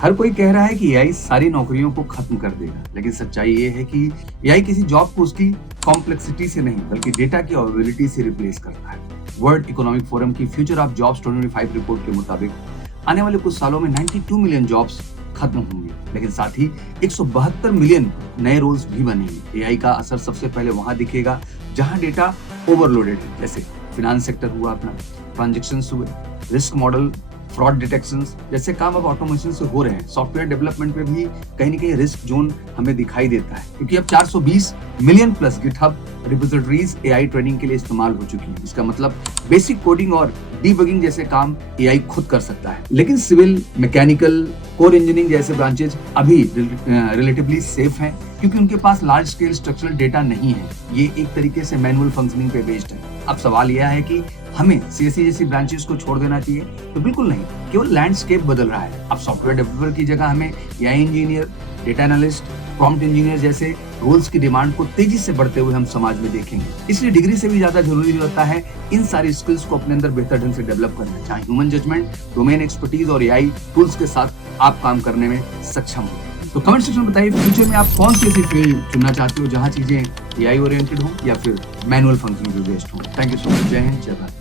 हर कोई कह रहा है कि एआई सारी नौकरियों को खत्म कर देगा, लेकिन सच्चाई ये है कि एआई किसी जॉब को उसकी कॉम्प्लेक्सिटी से नहीं बल्कि डेटा की अवेलेबिलिटी से रिप्लेस करता है। वर्ल्ड इकोनॉमिक फोरम की फ्यूचर ऑफ जॉब्स 2025 रिपोर्ट के मुताबिक आने वाले कुछ सालों में 92 मिलियन जॉब्स खत्म होंगे, लेकिन साथ ही 172 मिलियन नए रोल्स भी बनेंगे। एआई का असर सबसे पहले वहां दिखेगा जहां डेटा ओवरलोडेड है, जैसे फाइनेंस सेक्टर हुआ, अपना ट्रांजेक्शंस हुए, रिस्क मॉडल, फ्रॉड डिटेक्शन जैसे काम अब ऑटोमेशन से हो रहे हैं। सॉफ्टवेयर डेवलपमेंट में भी कहीं ना कहीं रिस्क जोन हमें दिखाई देता है, क्योंकि अब 420 million plus GitHub repositories AI training के लिए इस्तेमाल हो चुकी है। इसका मतलब बेसिक कोडिंग और डीबगिंग जैसे काम एआई खुद कर सकता है। लेकिन सिविल, मैकेनिकल, कोर इंजीनियरिंग जैसे ब्रांचेज अभी रिलेटिवली सेफ हैं, क्योंकि उनके पास लार्ज स्केल स्ट्रक्चरल डेटा नहीं है। ये एक तरीके से मैनुअल फंक्शनिंग पे बेस्ड है। अब सवाल यह है कि हमें सीएससी जैसी ब्रांचेस को छोड़ देना चाहिए? तो बिल्कुल नहीं, केवल लैंडस्केप बदल रहा है। अब सॉफ्टवेयर डेवलपर की जगह हमें AI engineer, data analyst, prompt engineer जैसे रोल्स की डिमांड को तेजी से बढ़ते हुए हम समाज में देखेंगे। इसलिए डिग्री से भी ज्यादा जरूरी होता है इन सारी स्किल्स को अपने अंदर बेहतर ढंग से डेवलप करना, चाहे ह्यूमन जजमेंट, डोमेन एक्सपर्टीज और एआई टूल्स के साथ आप काम करने में सक्षम हो। तो कमेंट सेक्शन में बताइए फ्यूचर में आप कौन सी ऐसी फील्ड चुनना चाहते हो जहां चीजें एआई ओरिएंटेड हो या फिर मैनुअल फंक्शनिंग पे बेस्ड हो। Thank you so much. जय हिंद, जय भारत।